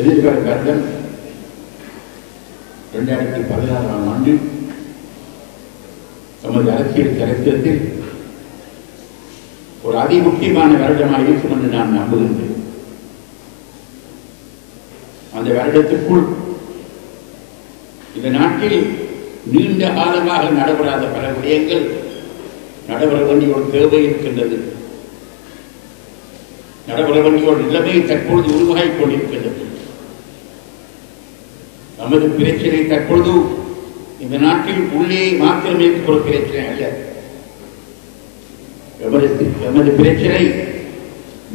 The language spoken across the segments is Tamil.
எதிர்கால வருடம் 2016ஆம் ஆண்டு நமது அரசியல் சரித்திரத்தில் ஒரு அதிமுக்கியமான வருடமாக இருக்கும் என்று நான் நம்புகின்றேன். அந்த வருடத்திற்குள் இந்த நாட்டில் நீண்ட காலமாக நடைபெறாத பல விடயங்கள் நடைபெற வேண்டிய ஒரு தேவை இருக்கின்றது. நடைபெற வேண்டிய ஒரு நிலைமை தற்பொழுது உருவாகிக் கொண்டிருக்கின்றது. நமது பிரச்சனை தற்பொழுது இந்த நாட்டில் உள்ளே மாத்திரமே ஒரு பிரச்சனை அல்ல. எமது பிரச்சனை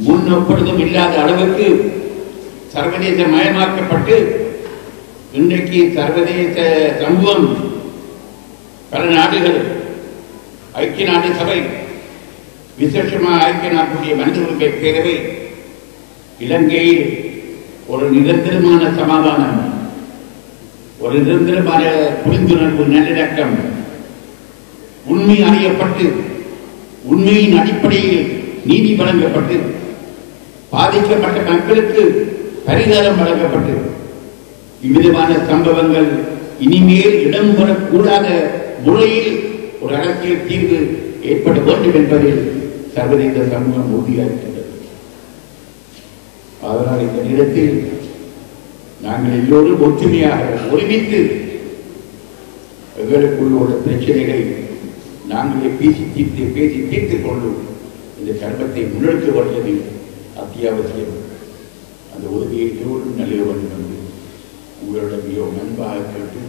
முன் எப்பொழுதும் இல்லாத அளவுக்கு சர்வதேச மயமாக்கப்பட்டு இன்றைக்கு சர்வதேச சமூகம், பல நாடுகள், ஐக்கிய நாடு சபை, விசேஷமாக ஐக்கிய நாட்டுடைய மனித உரிமை பேரவை இலங்கையில் ஒரு நிரந்தரமான சமாதானம், ஒரு நிரந்தரமான புரிந்துணர்வு, நல்லிணக்கம், உண்மை அறியப்பட்டு உண்மையின் அடிப்படையில் நீதி வழங்கப்பட்டு பாதிக்கப்பட்ட மக்களுக்கு பரிகாரம் வழங்கப்பட்டு இவ்விதமான சம்பவங்கள் இனிமேல் இடம்பெறக்கூடாத முறையில் ஒரு அரசியல் தீர்வு ஏற்பட வேண்டும் என்பதில் சர்வதேச சமூகம் உறுதியாக இருக்கின்றது. அதனால் இந்த நேரத்தில் நாங்கள் எல்லோரும் ஒற்றுமையாக ஒருமித்து எங்களுக்குள்ள உள்ள பிரச்சனைகளை நாங்களே பேசி தீர்த்துக் கொள்ளும் இந்த கர்மத்தை முன்னெடுக்க வேண்டியது அத்தியாவசியம். அந்த உதவியை எல்லோரும் நல்ல வேண்டும் என்று உங்களிடம் மிகவும் அன்பாக கேட்டு